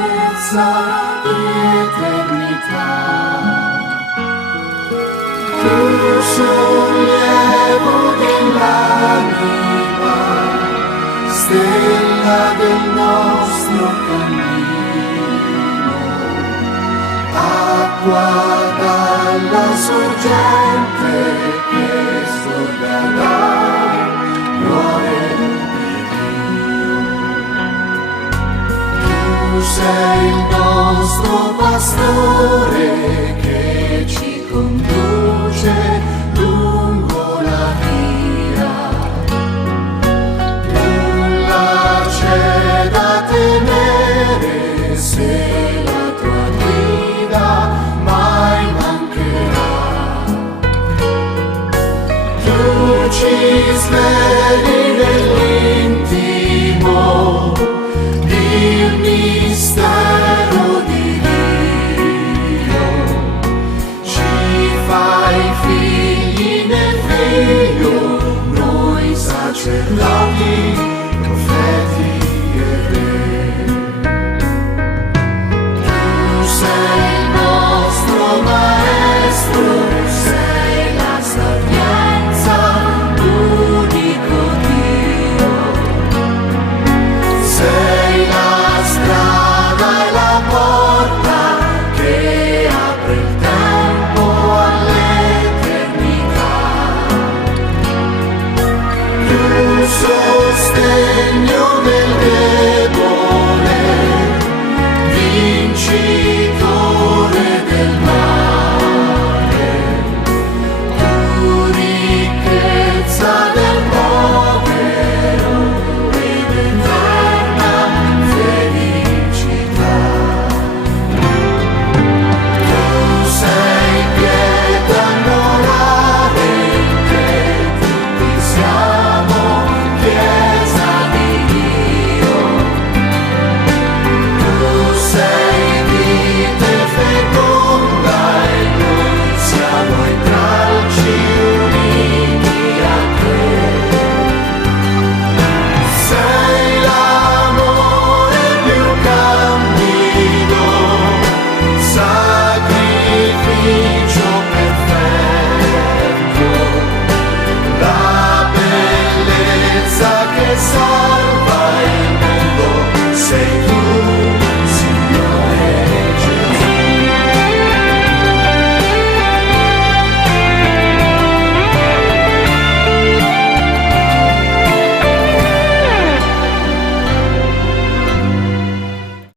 salvezza di eternità. Tu sollievo dell'anima, stella del nostro cammino, acqua dalla sorgente che sorga dal cuore di Dio. Tu sei il nostro pastore che ci conduce lungo la via. Nulla c'è da temere se la tua guida mai mancherà. Tu ci svegli